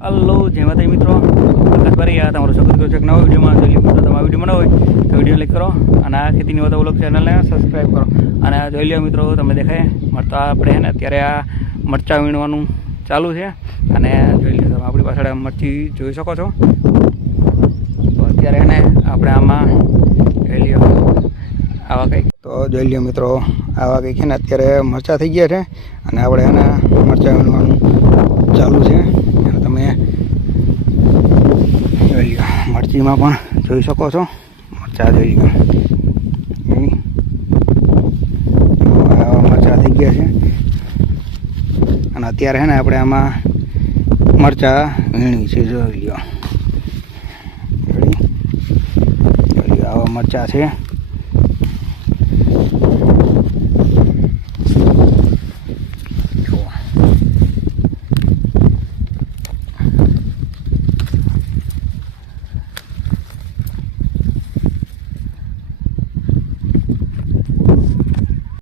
Hello જય માતાજી મિત્રો. આકાશભાઈ આ તમારું સ્વાગત કરું છું. એક નવા વિડીયોમાં જોઈ લો. મિત્રો તમારા વીડિયો બનાવો હોય, તો વીડિયો લાઈક કરો અને આ ખેતીની વધુ વ્લોગ ચેનલને સબસ્ક્રાઈબ કરો. અને આ જોઈ લો મિત્રો તમે દેખાય મળતા આપણે ને અત્યારે આ મરચાં વીણવાનું ચાલુ છે. અને જોઈ લો તમે આપણી પાછળ મરચી જોઈ શકો છો. તો અત્યારે એને આપણે આમાં જોઈ લ્યો, આવા કંઈક. તો જોઈ લ્યો મિત્રો, આવા કંઈક છે ને અત્યારે મરચાં થઈ ગયા છે. અને આપણે એને મરચાં વીણવાનું ચાલુ છે અને તમે જોઈ લ્યો મરચીમાં પણ જોઈ શકો છો. મરચાં જોઈ મરચા થઈ ગયા છે. અને અત્યારે ને આપણે આમાં મરચાં વીણી છે. જોઈ લ્યો, આવા મરચાં છે.